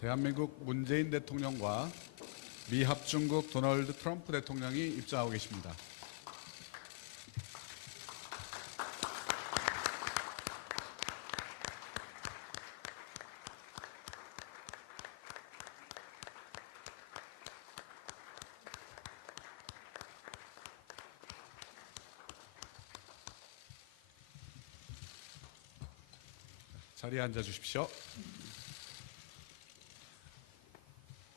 대한민국 문재인 대통령과 미 합중국 도널드 트럼프 대통령이 입장하고 계십니다. 자리에 앉아 주십시오.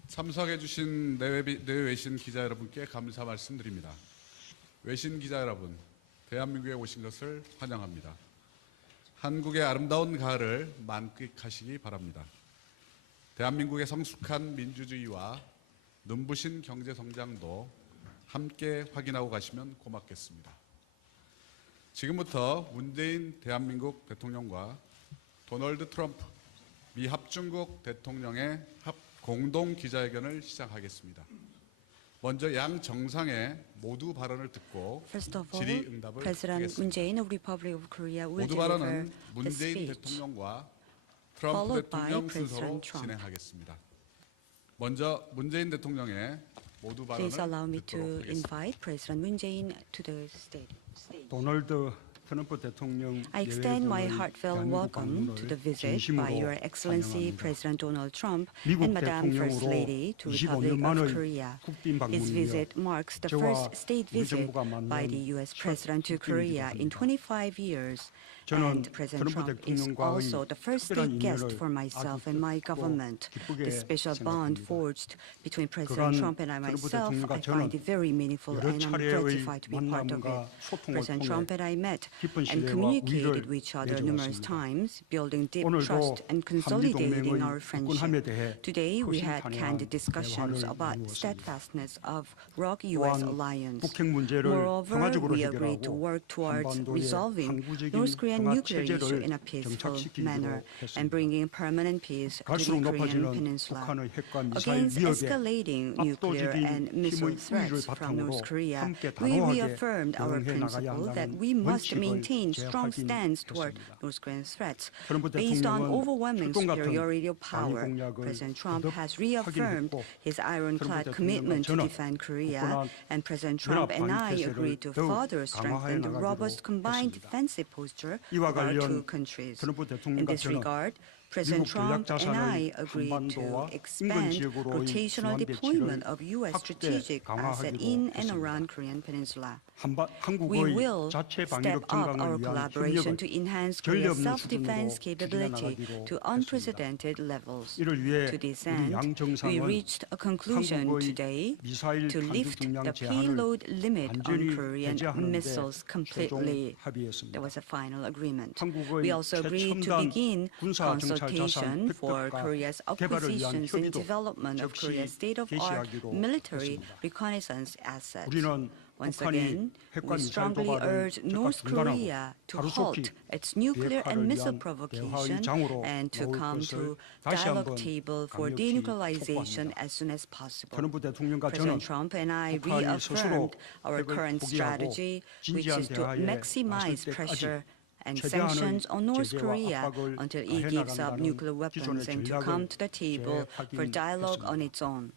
참석해 주신 내외 외신 기자 여러분께 감사 말씀드립니다. 외신 기자 여러분, 대한민국에 오신 것을 환영합니다. 한국의 아름다운 가을을 만끽하시기 바랍니다. 대한민국의 성숙한 민주주의와 눈부신 경제 성장도 함께 확인하고 가시면 고맙겠습니다. 지금부터 문재인 대한민국 대통령과 도널드 트럼프 미 합중국 대통령의 공동 기자회견을 시작하겠습니다. 먼저 양 정상의 모두 발언을 듣고 질의응답을 President 하겠습니다. Moon Jae-in of Republic of Korea will 모두 deliver 발언은 the 문재인 speech. 대통령과 트럼프 followed by 대통령 순서로 President Trump. 진행하겠습니다. 먼저 문재인 대통령의 모두 발언을 Please allow me to 듣도록 하겠습니다. invite President Moon Jae-in to the stage. 도널드 트럼프 대통령 I extend my 예외국의 heartfelt 대한민국 welcome to the 방문을 visit by Your 진심으로 Excellency 환영합니다. President Donald Trump 미국 and Madam First 대통령으로 Lady to Republic 25년 of 만의 Korea. 국빈 His 방문이며 visit marks the 저와 first state 우리 visit 정부가 by 만난 the U.S. 첫 President to Korea in 국빈 25 years. 저는 And President 트럼프 Trump is 대통령과의 also the first 특별한 state guest 인연을 for myself 아주 and my 뜻깊고 government. 기쁘게 The special bond 생각합니다. forged between President 그간 Trump and 트럼프 myself, I 대통령과 find it very meaningful 여러 and I'm 차례의 gratified to be part of 만남과 it. 소통을 President 통해 Trump and I met 깊은 and 신뢰와 communicated 우위를 with each other numerous 맺어왔습니다. times, building deep 오늘도 trust and consolidating 한미동맹의 our 굳건함에 friendship. 대해 Today we had 허심탄회한 candid discussions 대화를 about 나누었습니다. steadfastness of ROK-US 또한 alliance. 북핵 문제를 Moreover, 평화적으로 we agreed to 해결하고 work towards 한반도의 resolving 항구적인 North Korean 평화 nuclear issue in a 체제를 peaceful 정착시키기로 manner 했습니다. and bringing permanent peace to 갈수록 the Korean 높아지는 peninsula. 북한의 핵과 미사일 Against 위협에 escalating nuclear 압도적인 and missile 힘의 threats 우위를 from North 바탕으로 Korea, 함께 we 단호하게 reaffirmed our 대응해 나가야 principle that 한다는 we must 원칙을 maintain strong 재확인했습니다. stance toward North Korean threats. 트럼프 Based on 대통령은 overwhelming 철동 같은 superiority of power, 방위 공약을 President Trump 거듭 has reaffirmed 확인했고 his ironclad 트럼프 commitment to 대통령과 defend 저는 Korea, 굳건한 and President Trump and I 연합 agreed to 관계세를 further 더욱 strengthen the 강화해 robust combined 나가기로 defensive posture 이와 of our two 관련 countries. 트럼프 In 대통령과 this 저는 regard, President 미국 Trump 전략 and I 자산의 agreed to 한반도와 인근 expand 지역으로의 rotational 중앙 deployment 배치를 of U.S. 확대 strategic asset 강화하기로 in and 했습니다. around Korean Peninsula. We 한국의 will 자체 step 방위력 up our 증강을 위한 collaboration to 협력을 enhance 전례 Korea's 없는 self-defense 수준으로 capability 추진해 to 나가기로 unprecedented levels. 이를 위해 To this 우리 end, 양 we 정상은 reached a conclusion 한국의 today 미사일 to 탄두 lift 중량 the 제한을 payload limit on 완전히 Korean 해제하는 데 missiles 최종 completely. 합의했습니다. There was a final agreement. 한국의 We also agreed to 최첨단 begin 군사 정찰 consultation 자산 for 획득과 Korea's 개발을 위한 acquisitions and 협의도 development of 즉시 Korea's state-of-art 개시하기로 military 했습니다. reconnaissance assets. 우리는 Once 북한이 again, 핵과 we 미사일 strongly 도발을 urge 즉각 North 중단하고 Korea to 하루속히 halt its nuclear 비핵화를 and missile 위한 provocation 대화의 장으로 and to 놓을 come 것을 to 다시 dialogue 한번 table for 강력히 denuclearization 촉구합니다. as soon as possible. 트럼프 대통령과 President 저는 Trump and I 북한이 스스로 reaffirmed our 핵을 current 포기하고 strategy, which 진지한 is to 대화에 maximize 나설 pressure 때까지 and 최대한의 sanctions on North 제재와 Korea 압박을 until it gives up 가해나간다는 nuclear weapons 기존의 and to 전략을 come to the table for dialogue on its own.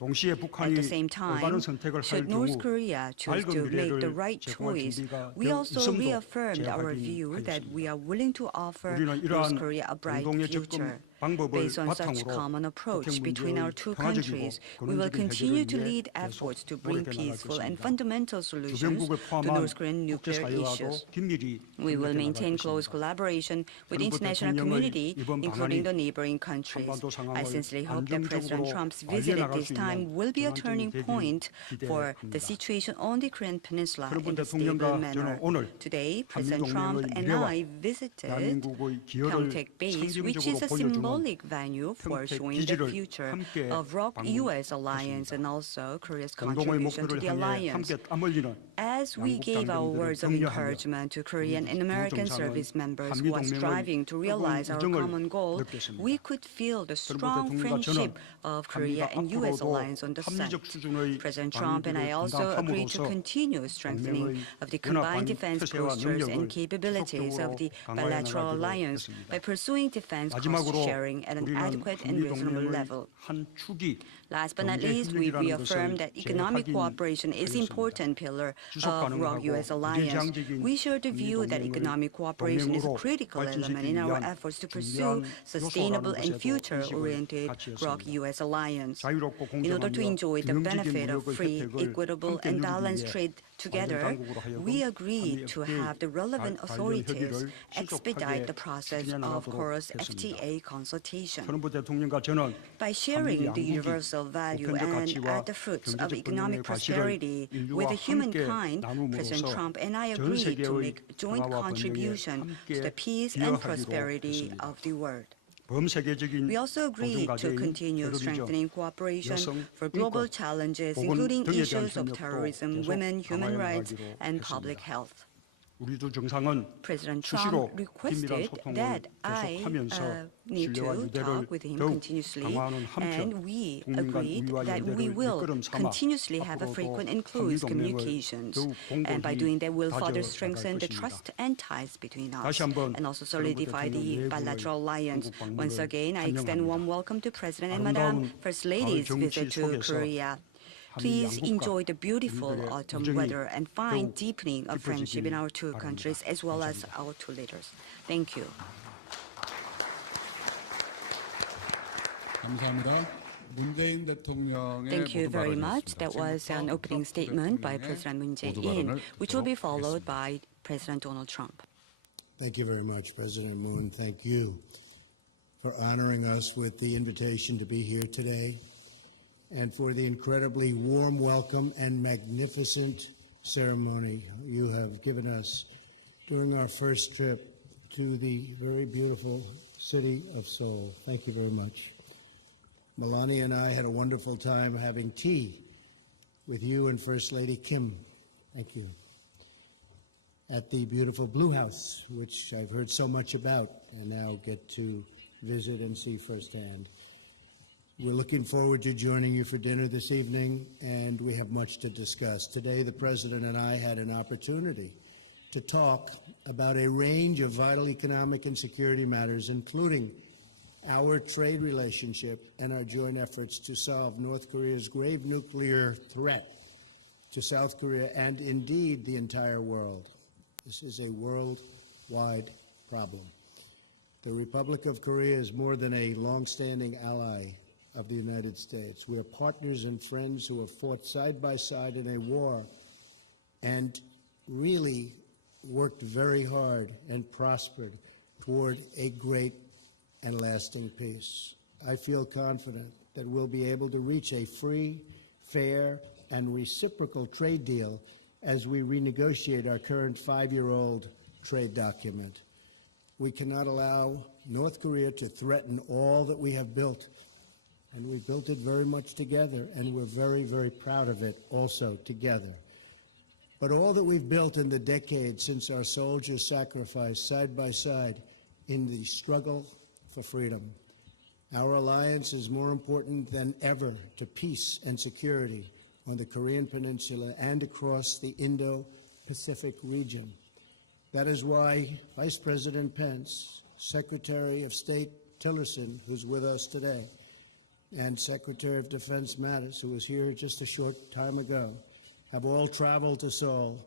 동시에 At 북한이 the same time, 올바른 선택을 할 should 경우 North Korea choose 밝은 to make the 미래를 right 제공할 choice, 준비가 we 될 also 있음도 reaffirmed our view that we are willing to offer 우리는 North 이러한 Korea a bright 공동의 future. 접근 방법을 Based on such 바탕으로 common approach 북핵 between our 문제의 two 평화적이고 countries, we will 근원적인 continue 해결을 to 위해 lead 계속 efforts to bring 노력해 나갈 peaceful and 것입니다. fundamental solutions 주변국을 to 포함한 North Korean nuclear issues. 국제사회와도 긴밀히 We will 협력해 maintain 나갈 close 것입니다. collaboration with the 트럼프 international 대통령의 community, 이번 including 방안이 the neighboring countries. 한반도 상황을 I sincerely hope that President 안정적으로 Trump's visit at 관리해 this 나갈 수 time 있는 will be a 전환점이 turning 되기를 point for the 기대합니다. situation on the Korean Peninsula 트럼프 in a stable 대통령과 manner. 저는 오늘 Today, President Trump 한미동맹의 and 미래와 I visited 대한민국의 기여를 Pyeongtaek Base, which is a 상징적으로 보여주는 symbolic venue for 평택 showing the 기지를 future 함께 of ROK-US alliance 방문했습니다. and also Korea's 공동의 contribution to 목표를 the 향해 alliance. 함께 땀 흘리는 As we 양국 gave our 장병들을 words of 격려하며 encouragement to Korean and 두 American 정상은 service members 한미 who are 동맹의 striving to realize our 뜨거운 common goal, 느꼈습니다. we could feel the 트럼프 strong 대통령과 friendship 저는 of Korea 한미가 and U.S. 앞으로도 alliance on the side. 합리적 수준의 President Trump and I 방위비를 also agreed to 분담함으로써 continue strengthening 동맹의 of the 연합 combined 방위 defense 태세와 postures and 능력을 capabilities of the 지속적으로 강화해 bilateral 나가기로 alliance 했습니다. by pursuing defense cost 마지막으로 sharing at an 우리는 adequate and 한미 reasonable 동맹의 level. 한 축이 Last but not 경제 least, we 협력이라는 reaffirm 것을 that economic cooperation is an important pillar of ROK-US alliance. We share the view that economic cooperation is a critical element in our efforts to pursue sustainable and future-oriented ROK-US alliance. In order to enjoy the benefit of free, equitable, and balanced trade together, we agreed to have the relevant authorities expedite the process of KORU's FTA consultation. 트럼프 대통령과 저는 By 한미 sharing the 양국이 universal value 보편적 and 가치와 the fruits of 경제적 economic 번영의 과실을 prosperity with 인류와 the 함께 humankind, President 나눔으로써 Trump and I 전 agreed to 세계의 make joint 평화와 번영에 contribution to the 함께 peace and 기여하기로 prosperity 했습니다. of the world. 범세계적인 We also agreed to 공존과제인 continue 테러리즘, strengthening cooperation 여성, for global 인권, challenges, 보건 including 등에 대한 issues of 협력도 terrorism, 계속 women, human rights, 강화해 and 나가기로 public 했습니다. health. 우리 두 정상은 President 수시로 Trump 긴밀한 requested 소통을 that I 계속하면서 need 신뢰와 to 유대를 talk with him 더욱 continuously, 강화하는 한편 and we 국민 간 agreed 우위와 that we 연대를 will 이끌음 삼아 continuously have a frequent and 앞으로도 close 한미 동맹을 communications. 더욱 And by 공고히 doing that, we'll further 다져나갈 strengthen the 것입니다. trust and ties between us, 다시 한번 and also 트럼프 solidify the 대통령 bilateral alliance. 한국 Once 방문을 again, I extend warm 환영합니다. welcome to President and 아름다운 Madam First Lady's 가을 visit 정치 to 속에서 Korea. 한미 Please 양국과 enjoy the beautiful 우리들의 autumn 우정이 weather and find 더욱 deepening of friendship in our two 깊어지길 countries 바랍니다. as well as 감사합니다. our two leaders. Thank you. 감사합니다. 문재인 대통령의 Thank you 모두 very much. 발언이었습니다. That was an 지금부터 opening 트럼프 statement by 대통령의 President Moon 모두 Jae-in, 발언을 which will be 듣도록 followed 하겠습니다. by President Donald Trump. Thank you very much, President Moon. Thank you for honoring us with the invitation to be here today and for the incredibly warm welcome and magnificent ceremony you have given us during our first trip to the very beautiful city of Seoul. Thank you very much. Melania and I had a wonderful time having tea with you and First Lady Kim. Thank you. At the beautiful Blue House, which I've heard so much about and now get to visit and see firsthand. We're looking forward to joining you for dinner this evening, and we have much to discuss. Today, the President and I had an opportunity to talk about a range of vital economic and security matters, including our trade relationship and our joint efforts to solve North Korea's grave nuclear threat to South Korea and indeed the entire world. This is a worldwide problem. The Republic of Korea is more than a long-standing ally of the United States. We are partners and friends who have fought side by side in a war and really worked very hard and prospered toward a great and lasting peace. I feel confident that we'll be able to reach a free, fair, and reciprocal trade deal as we renegotiate our current 5-year-old trade document. We cannot allow North Korea to threaten all that we have built, and we built it very much together, and we're very, very proud of it also together. But all that we've built in the decades since our soldiers sacrificed side by side in the struggle for freedom, our alliance is more important than ever to peace and security on the Korean Peninsula and across the Indo-Pacific region. That is why Vice President Pence, Secretary of State Tillerson, who's with us today, and Secretary of Defense Mattis, who was here just a short time ago, have all traveled to Seoul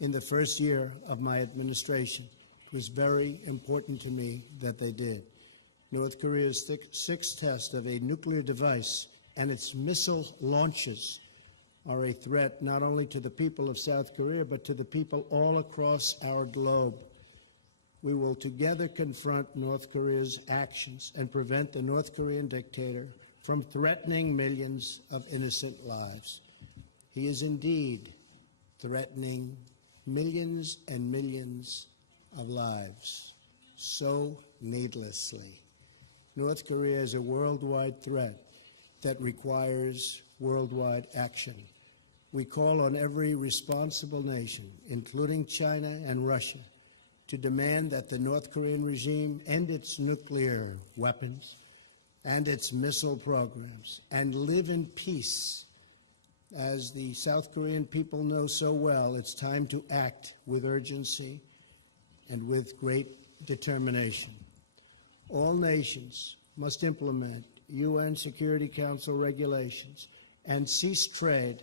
in the first year of my administration. It was very important to me that they did. North Korea's sixth test of a nuclear device and its missile launches are a threat not only to the people of South Korea, but to the people all across our globe. We will together confront North Korea's actions and prevent the North Korean dictator from threatening millions of innocent lives. He is indeed threatening millions and millions of lives so needlessly. North Korea is a worldwide threat that requires worldwide action. We call on every responsible nation, including China and Russia, to demand that the North Korean regime end its nuclear weapons and its missile programs and live in peace. As the South Korean people know so well, it's time to act with urgency and with great determination. All nations must implement UN Security Council regulations and cease trade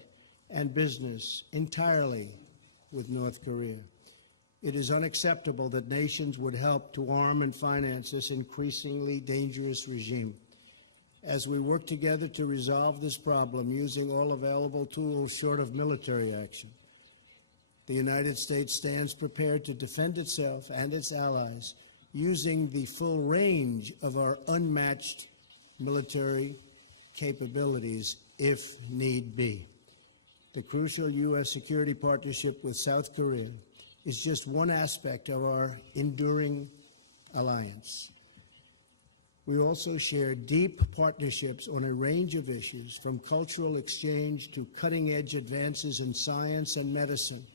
and business entirely with North Korea. It is unacceptable that nations would help to arm and finance this increasingly dangerous regime. As we work together to resolve this problem using all available tools short of military action, the United States stands prepared to defend itself and its allies using the full range of our unmatched military capabilities if need be. The crucial U.S. security partnership with South Korea is just one aspect of our enduring alliance. We also share deep partnerships on a range of issues, from cultural exchange to cutting-edge advances in science and medicine,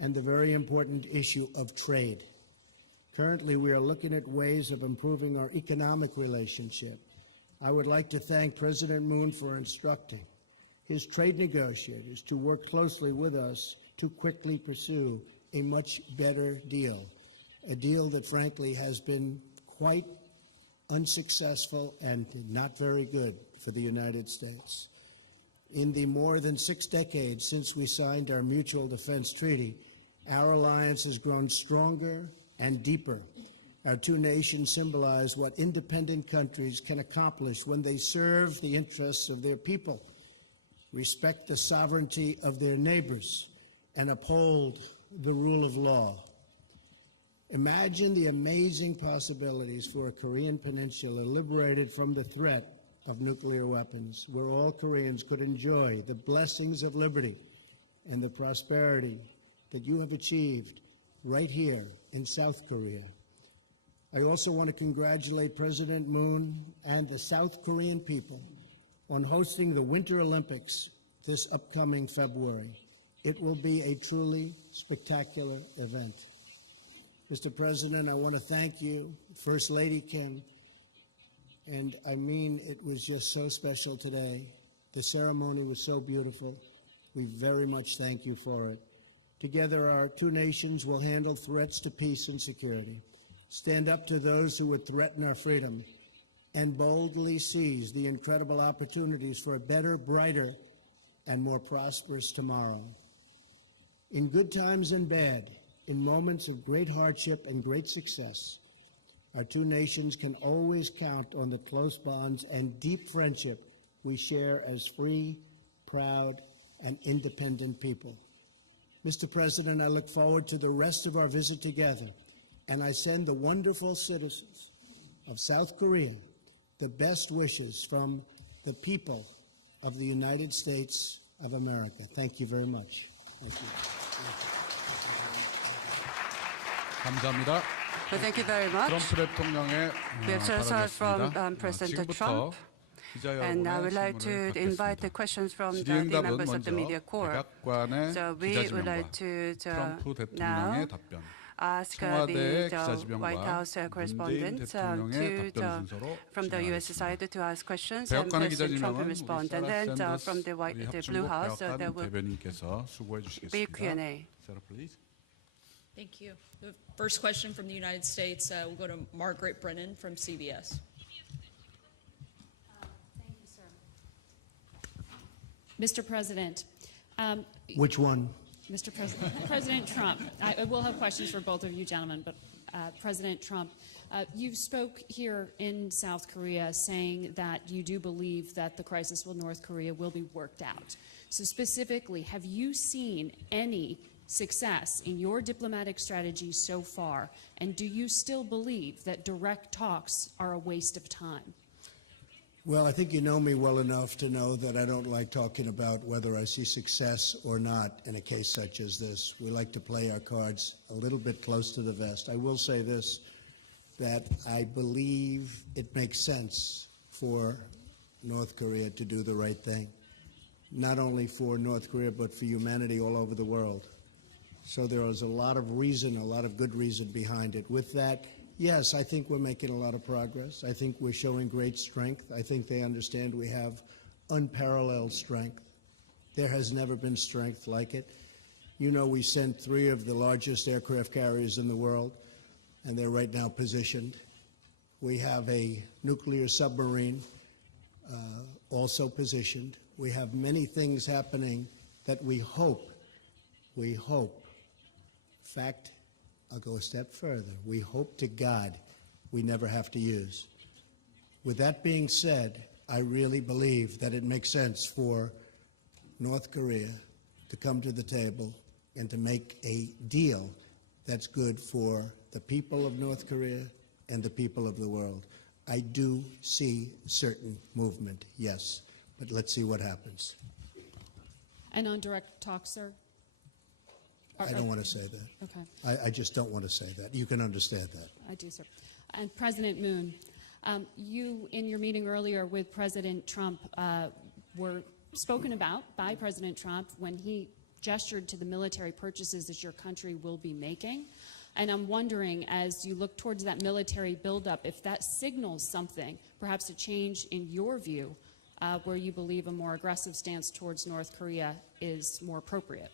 and the very important issue of trade. Currently, we are looking at ways of improving our economic relationship. I would like to thank President Moon for instructing his trade negotiators to work closely with us to quickly pursue a much better deal, a deal that frankly has been quite unsuccessful and not very good for the United States. In the more than 6 decades since we signed our mutual defense treaty, our alliance has grown stronger and deeper. Our two nations symbolize what independent countries can accomplish when they serve the interests of their people, respect the sovereignty of their neighbors, and uphold the rule of law. Imagine the amazing possibilities for a Korean peninsula liberated from the threat of nuclear weapons, where all Koreans could enjoy the blessings of liberty and the prosperity that you have achieved right here in South Korea. I also want to congratulate President Moon and the South Korean people on hosting the Winter Olympics this upcoming February. It will be a truly spectacular event. Mr. President, I want to thank you, First Lady Kim, and I mean it was just so special today. The ceremony was so beautiful. We very much thank you for it. Together, our two nations will handle threats to peace and security, stand up to those who would threaten our freedom, and boldly seize the incredible opportunities for a better, brighter, and more prosperous tomorrow. In good times and bad, in moments of great hardship and great success, our two nations can always count on the close bonds and deep friendship we share as free, proud, and independent people. Mr. President, I look forward to the rest of our visit together, and I send the wonderful citizens of South Korea the best wishes from the people of the United States of America. Thank you very much. Thank you. 감사합니다. Thank you very much. 트럼프 대통령의 We have just heard from 발언이었습니다. President 지금부터 Trump. And I would like to invite the 받겠습니다. questions from the 질의응답은 members of the 먼저 media corps. 백악관의 So we would like 기자지명과 to 트럼프 now 대통령의 답변, ask 청와대 the 기자지명과 White House 문재인 correspondent 대통령의 답변 순서로 from the U.S. 진행하겠습니다. side to ask questions, and 백악관의 President Trump will 기자지명은 respond. 우리 And then 사라 from the Blue 합중국 House, there 백악관 will 대변인께서 수고해 be 주시겠습니다. Q&A. Sarah, please. Thank you. The first question from the United States will go to Margaret Brennan from CBS. Thank you, sir. Mr. President. Which one? Mr. President, President Trump. I will have questions for both of you gentlemen, but President Trump, you spoke here in South Korea saying that you do believe that the crisis with North Korea will be worked out. So specifically, have you seen any success in your diplomatic strategy so far, and do you still believe that direct talks are a waste of time? Well, I think you know me well enough to know that I don't like talking about whether I see success or not in a case such as this. We like to play our cards a little bit close to the vest. I will say this, that I believe it makes sense for North Korea to do the right thing, not only for North Korea, but for humanity all over the world. So there is a lot of reason, a lot of good reason behind it. With that, yes, I think we're making a lot of progress. I think we're showing great strength. I think they understand we have unparalleled strength. There has never been strength like it. You know, we sent 3 of the largest aircraft carriers in the world, and they're right now positioned We have a nuclear submarine also positioned. We have many things happening that we hope, in fact, I'll go a step further. We hope to God we never have to use. With that being said, I really believe that it makes sense for North Korea to come to the table and to make a deal that's good for the people of North Korea and the people of the world. I do see certain movement, yes, but let's see what happens. And on direct talk, sir? I don't want to say that. Okay. I just don't want to say that. You can understand that. I do, sir. And President Moon, you, in your meeting earlier with President Trump, were spoken about by President Trump when he gestured to the military purchases that your country will be making. And I'm wondering, as you look towards that military buildup, if that signals something, perhaps a change in your view, where you believe a more aggressive stance towards North Korea is more appropriate.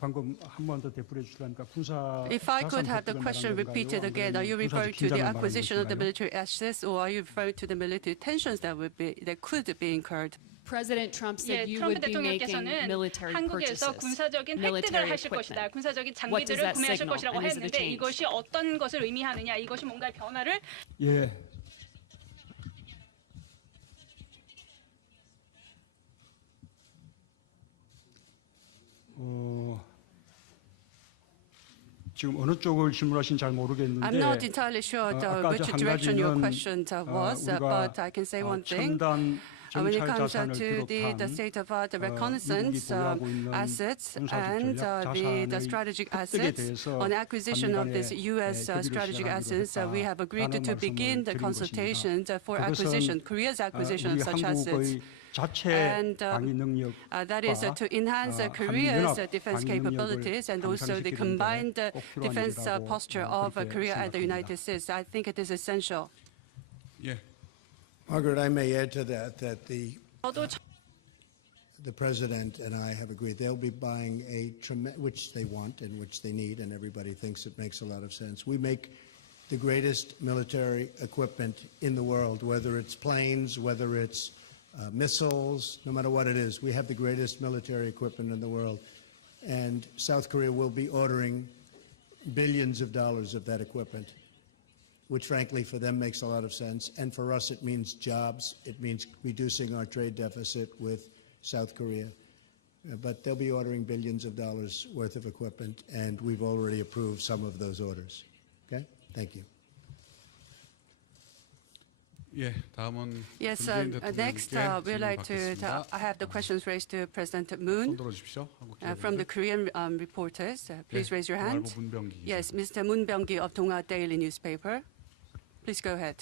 방금 한 번 더 되풀이해 주실랍니까? 군사 If I could have the question repeated again, are you referring to the acquisition of the military assets, or are you referring to the military tensions that could be incurred? President Trump said 예, you 트럼프 would be making 대통령께서는 military 한국에서 purchases, 군사적인 military 획득을 하실 equipment. 것이다. 군사적인 What does 장비들을 that 구매하실 signal? 것이라고 And is it a 했는데 change? 이것이 어떤 것을 의미하느냐, 이것이 뭔가 변화를 예. 지금 어느 쪽을 질문하신지 잘 모르겠는데 I'm not entirely sure 아까 which 한 direction your 가지는 question was, 우리가 but I can say one thing. 첨단 When it 정찰 comes 자산을 to the 비롯한 state-of-art reconnaissance 미국이 보유하고 있는 assets 군사적 and 전략 the 자산의 strategic 획득에 assets, 대해서 on acquisition of this 한미 간에 U.S. 협의를 strategic 시작하기로 assets, we have agreed 했다라는 to begin the 말씀을 드린 consultations 것입니다. for 그것은 acquisition, Korea's acquisition 우리 of such assets. 한국의 자체 And 방위 능력 that is to enhance Korea's defense capabilities and also the combined defense posture of Korea and the United States. I think it is essential. 예, Margaret, I may add to that 저도 the President and I have agreed they'll be buying which they want and which they need, and everybody thinks it makes a lot of sense. We make the greatest military equipment in the world, whether it's planes, whether it's missiles, no matter what it is. We have the greatest military equipment in the world. And South Korea will be ordering billions of dollars of that equipment, which frankly for them makes a lot of sense. And for us, it means jobs. It means reducing our trade deficit with South Korea. But they'll be ordering billions of dollars worth of equipment, and we've already approved some of those orders. Okay? Thank you. 예, 다음은 Yes, 문재인 next 대통령께 we'd like to 질문 받겠습니다. have the questions raised to President Moon 손 들어주십시오. 한국 from the 기자분들. Korean reporters. Please 예, raise your hand. 동아일보 문병기 기자. Yes, Mr. Moon Byung-gi of Donghwa Daily Newspaper. Please go ahead.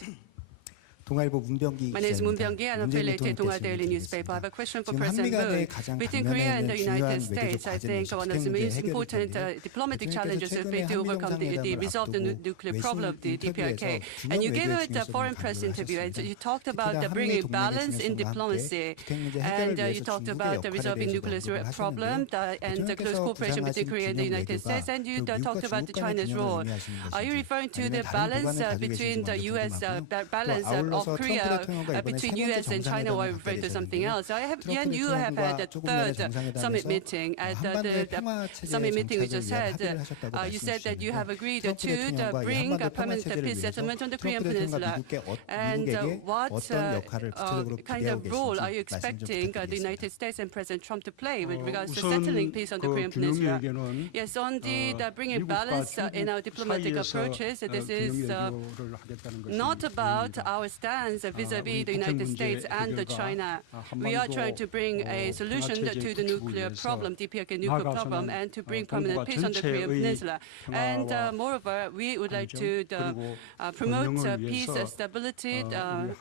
동아일보 문병기 My name is Moon 기자입니다. Byung-gi and 문재인 affiliated Donghwa 대통령 Daily 질문 Newspaper. I have a question for 지금 President 한미 간의 Moon. 가장 Between Korea and the 당면에 United 있는 States, I 중요한 think one of the 외교적 most 과제는 important 북핵 diplomatic 문제인데요. challenges will be 최근에 to overcome the 한미 resolve the 정상회담을 nuclear 앞두고 problem of the DPRK. 인터뷰에서 And you 중요 gave 외교의 it a foreign 중요성을 press 강조를 interview, and 하셨습니다. you talked about 특히나 bringing 한미 동맹의 balance in 중요성과 diplomacy, 함께 북핵 문제 and 해결을 you 위해서 talked 중국의 about the 역할에 resolving 대해서도 nuclear 언급을 problem 하셨는데요. and the close 대통령께서 cooperation between 구상하신 Korea and the 균형 United States, 외교가 and you 그 미국과 talked about the 중국 간의 China's 균형을 role. 의미하시는 Are you 것인지 referring to 아니면 the 다른 balance 구간을 가지고 between 계신지 the 먼저 U.S. 궁금하고요. balance 또 of 아울러서 트럼프 Korea 대통령과 이번에 between 세 U.S. 번째 and China were 정상회담을 referring to 갖게 something 되셨는데요. else. 트럼프 And you have had a 대통령과 조금 전에 third summit 정상회담에서 meeting. At 한반도의 the 평화 summit 체제의 meeting we 정착을 just 위한 had, 합의를 하셨다고 you said that you have agreed 트럼프 to 대통령과 이 bring a 한반도 평화 permanent 체제를 peace 위해서 settlement on the Korean 트럼프 대통령과 Peninsula. 미국에게 And what 어떤 역할을 구체적으로 kind 기대하고 of role are you 계신지 말씀 좀 expecting the 부탁드리겠습니다. United States and President Trump to play with regards to 우선 settling peace on the 그 Korean 균형 Peninsula? 얘기는 Yes, on the bringing 미국과 balance in our 중국 diplomatic 사이에서 approaches, this is 균형 외교를 하겠다는 것입니다. not about our stance vis-à-vis the United States and China. We are trying to bring a solution to the nuclear problem, DPRK nuclear problem, and to bring permanent peace on the Korean Peninsula. And moreover, we would like to promote peace, stability,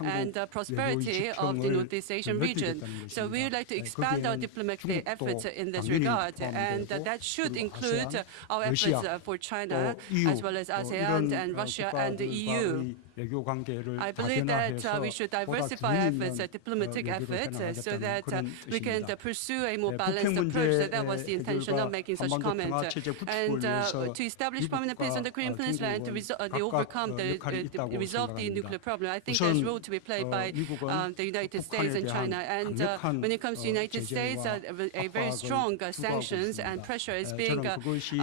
and prosperity of the Northeast Asian region. So we would like to expand our diplomatic efforts in this regard, and that should include our efforts for China, as well as ASEAN and Russia and the EU. 외교 관계를 I believe that 다변화해서 we should 보다 diversify 균형 efforts, 있는 diplomatic 외교를 efforts, so 해나가겠다는 that 그런 we can 뜻입니다. pursue a more 북핵 balanced approach. So that was the 문제의 intention of 해결과 making such 한반도 comment. 평화 체제 구축을 And 위해서 to establish permanent peace on the Korean 미국과 Peninsula and to 중국은 overcome 각각 역할이 있다고 resolve the nuclear 생각합니다. problem, I think there's 우선 role to be played by 미국은 the United States 북한에 and 대한 China. And 강력한 when it comes to the United States, 제재와 a very 압박을 strong 주도하고 sanctions and 있습니다. pressure is being 저는 그것이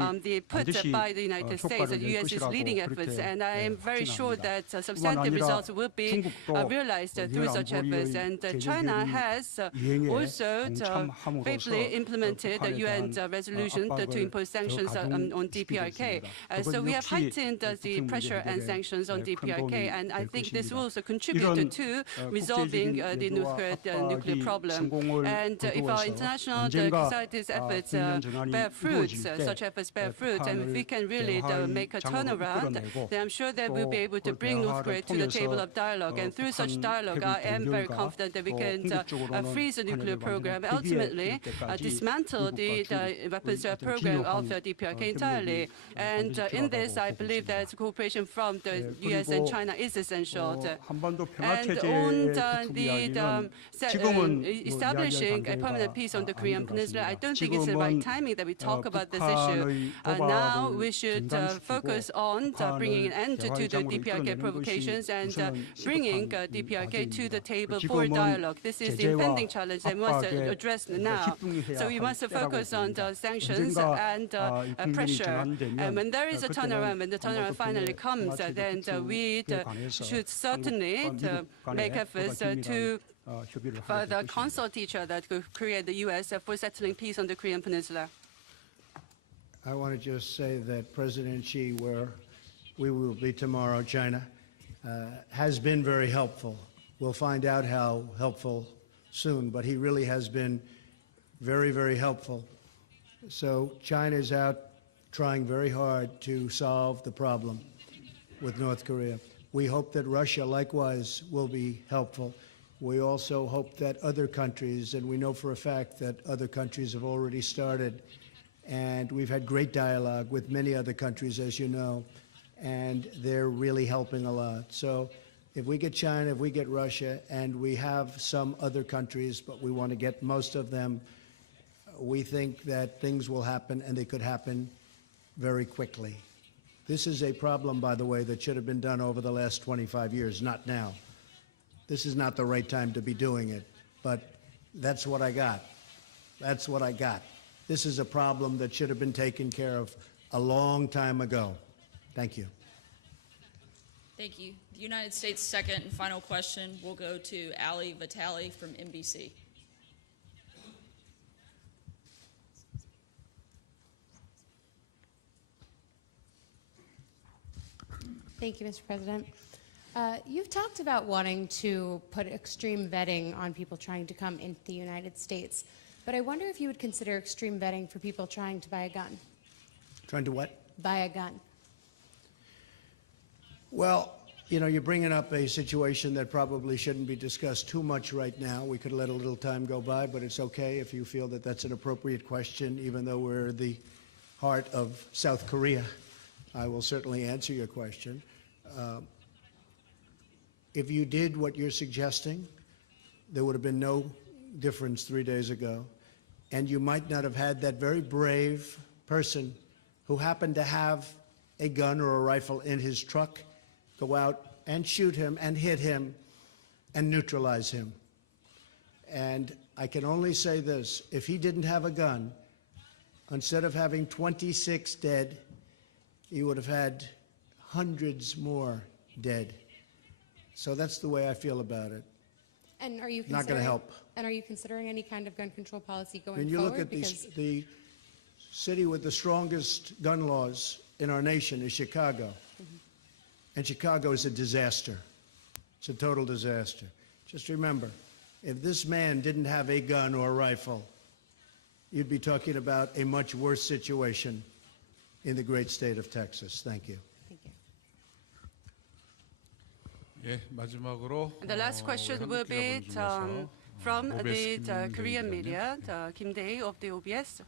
put 반드시 by the United States. 효과를 The 낼 U.S. is 것이라고 leading 그렇게 efforts, and I am very sure 확신합니다. that 뿐만 substantive 아니라 results will be 중국도 realized through 유엔 such efforts. 안보리의 And 제재 China 결의 has 이행에 also 동참함으로써 faithfully implemented the 북한에 UN 대한 resolution to 압박을 impose sanctions 더 on DPRK. 가중시키고 So we have 있습니다. heightened the 북핵 pressure and 문제 sanctions on 해결에 큰 DPRK, 도움이 and I 될 think this 것입니다. will also contribute to resolving 국제적인 the 외교와 nuclear 압박이 problem. 성공을 And if our 거두어서 international 언젠가 society's efforts 국면 전환이 bear fruits, 이루어질 때 such efforts bear fruits, and if we can really 대화의 make a 장으로 turnaround, 이끌어내고 then I'm sure that 또 we'll be able to 그 bring North 대화를 Korea to the table 통해서 of dialogue. And through such 북한 dialogue, I am very 핵의 confident that we 또 can 궁극적으로는 freeze the nuclear 북한에게 program, 완전히 ultimately 폐기해 줄 때까지 dismantle the 미국과 weapons 중국의 program of the 어떤 DPRK 협력이 entirely. And 반드시 in this, I 필요하다고 believe 보고 that 있습니다. cooperation from the 그리고 US and China is essential. 한반도 평화 And 체제의 on 구축 the 이야기는 지금은 establishing a permanent peace on the Korean Peninsula, I don't think it's the right timing that we talk about this issue. Now we should focus on bringing an end to the DPRK provocations and bringing DPRK to the table for dialogue. This is the impending challenge that we must address now. So we must focus on the sanctions and pressure. And when there is a turnaround, when the turnaround finally comes, then we should certainly make efforts to further consult each other to create the U.S. for settling peace on the Korean Peninsula. I want to just say that President Xi, where we will be tomorrow, China, has been very helpful. We'll find out how helpful soon, but he really has been very, very helpful. So China is out trying very hard to solve the problem with North Korea. We hope that Russia likewise will be helpful. We also hope that other countries, and we know for a fact that other countries have already started, and we've had great dialogue with many other countries, as you know, and they're really helping a lot. So if we get China, if we get Russia, and we have some other countries, but we want to get most of them, we think that things will happen, and they could happen very quickly. This is a problem, by the way, that should have been done over the last 25 years, not now. This is not the right time to be doing it, but that's what I got. That's what I got. This is a problem that should have been taken care of a long time ago. Thank you. Thank you. The United States' second and final question will go to Ali Vitali from NBC. Thank you, Mr. President. You've talked about wanting to put extreme vetting on people trying to come into the United States, but I wonder if you would consider extreme vetting for people trying to buy a gun. Trying to what? Buy a gun. Well, you know, you're bringing up a situation that probably shouldn't be discussed too much right now. We could let a little time go by, but it's okay if you feel that that's an appropriate question, even though we're in the heart of South Korea. I will certainly answer your question. If you did what you're suggesting, there would have been no difference 3 days ago, and you might not have had that very brave person who happened to have a gun or a rifle in his truck go out and shoot him and hit him and neutralize him. And I can only say this, if he didn't have a gun, instead of having 26 dead, he would have had hundreds more dead. So that's the way I feel about it. And are you Not going to help. And are you considering any kind of gun control policy going When you forward? look at the city with the strongest gun laws in our nation is Chicago. And Chicago is a disaster. It's a total disaster. Just remember, if this man didn't have a gun or a rifle, you'd be talking about a much worse situation in the great state of Texas. Thank you. Thank you. 예, 마지막으로 And the last question will be from the Korean media, Kim Dae of the OBS.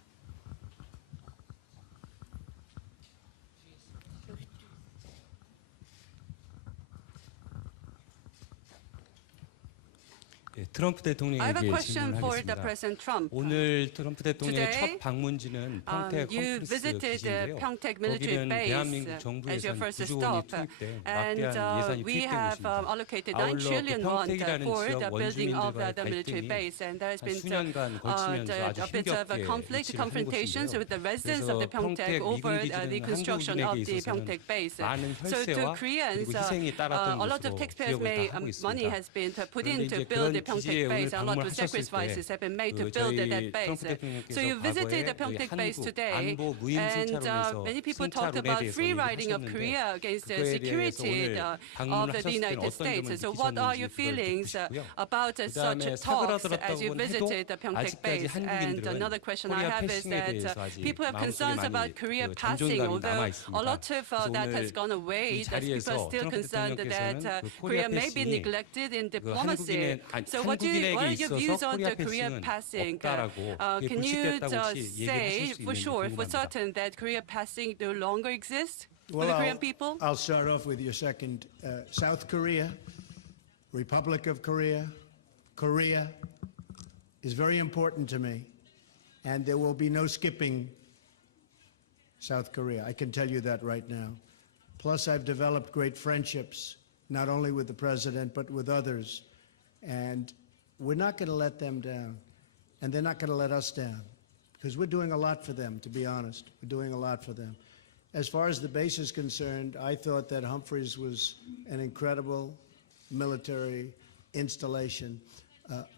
트럼프 I have a 대통령에게 question for the 질문하겠습니다. President Trump. 오늘 트럼프 대통령의 Today, 첫 방문지는 평택 you 컴플렉스 visited 기지인데요. Pyeongtaek military 거기는 base 대한민국 as 정부에서 your first 9조 원이 stop, 투입돼 and 막대한 예산이 we 투입된 have 곳입니다. allocated 9 아울러 그 trillion won 평택이라는 for 지역 the building of 원주민들과의 the military 갈등이 base, and there has been 수년간 걸치면서 아주 a bit of a 힘겹게 conflict, 일치를 한 confrontations 곳인데요. with the residents of 그래서 the Pyeongtaek 평택 over 미군 the 기지는 construction of 한국인에게 the 있어서는 Pyeongtaek base. 많은 So to 혈세와 Koreans, 그리고 희생이 따랐던 a lot of 것으로 taxpayers' 기억을 다 하고 money 있습니다. has been put 그런데 in to 이제 build the 그런 Pyeongtaek 기지에 base, 오늘 and a lot of 방문하셨을 sacrifices have been made to 때 build 저희 that base. 트럼프 대통령께서 So you visited the 과거에 Pyeongtaek base 한국 today, 안보 무인 and 순찰원에서 many people talked 순찰원에 about 대해서 free riding of Korea 얘기하셨는데 against the 그거에 대해서 security 오늘 of 방문하셨을 the 때는 United 어떤 States. 점을 So what are your 느끼셨는지 그걸 듣고 feelings 싶고요. about such 그다음에 talks as you 사그라들었다고는 visited the 해도 Pyeongtaek 아직까지 base? And 한국인들은 another question I 코리아 have is 패싱에 대해서 that 아직 people have 마음속에 concerns 많이 about Korea 그 passing, 잔존감이 although 남아 a 있습니다. lot of 그래서 that 오늘 has gone away. 이 That people 자리에서 are still 트럼프 concerned that 대통령께서는 그 Korea 코리아 may be 패싱이 neglected in 그 diplomacy. 한국인의 So what are 한국인에게 your views 있어서 on 코리아 the Korea 패싱은 passing? 없다라고 그게 Can you 불식됐다고 혹시 얘기를 say 하실 수 for 있는지 sure, for 궁금합니다. certain, that Korea passing no longer exists for Well, the Korean people? I'll start off with your second. South Korea, Republic of Korea, Korea is very important to me, and there will be no skipping South Korea. I can tell you that right now. Plus, I've developed great friendships, not only with the president, but with others, and we're not going to let them down, and they're not going to let us down, because we're doing a lot for them, to be honest. We're doing a lot for them. As far as the base is concerned, I thought that Humphreys was an incredible military installation.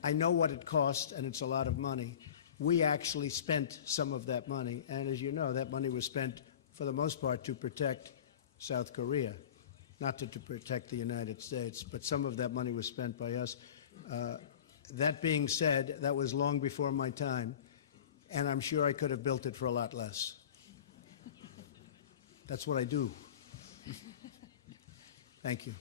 I know what it cost, and it's a lot of money. We actually spent some of that money, and as you know, that money was spent, for the most part, to protect South Korea, not to protect the United States, but some of that money was spent by us. That being said, that was long before my time, and I'm sure I could have built it for a lot less. That's what I do. Thank you.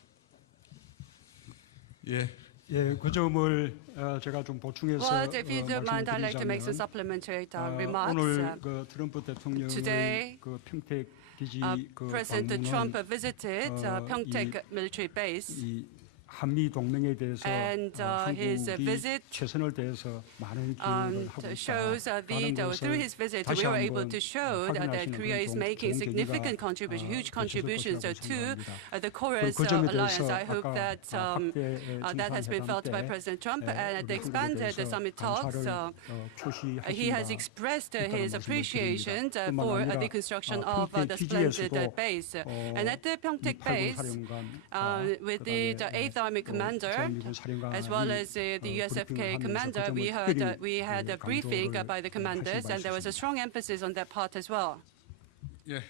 예, 예, 그 점을 제가 좀 보충해서 Well, if you don't mind, I'd like to make some 말씀을 supplementary 드리자면 remarks. 오늘 그 트럼프 대통령의 Today, 그 평택 기지 그 President Trump 방문은 visited Pyeongtaek military base. 이 한미 동맹에 대해서 And his 한국이 visit 최선을 다해서 많은 기여를 하고 shows through his visit we were able to show that Korea is making significant contributions, huge contributions to the Korea's alliance. I hope that that has been felt by President Trump. And at the expanded summit talks, he has expressed his appreciation for the construction of the splendid base. And at the Pyeongtaek base, with the 8th Army Commander, as well as the USFK Commander, we had a briefing by the commanders, and there was a strong emphasis on that part as well. 예,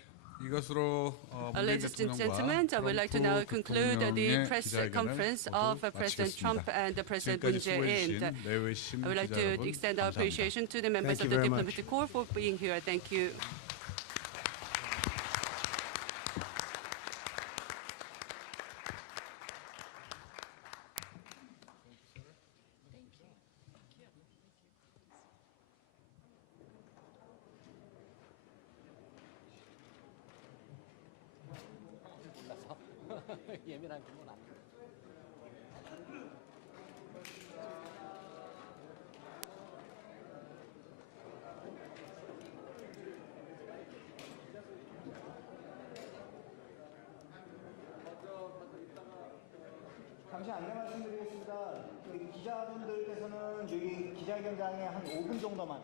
이것으로 문재인 Ladies and 대통령과 gentlemen, I would like to now 트럼프 conclude the 대통령의 press 기자회견을 conference of 모두 President Trump 마치겠습니다. and President Moon 지금까지 수고해주신 Jae-in. 내외신 I would like 기자 to 여러분 extend our 감사합니다. appreciation to the members Thank of you the very much. diplomatic corps for being here. Thank you. 잠시 안내 말씀드리겠습니다. 기자분들께서는 저희 기자회견장에 한 5분 정도만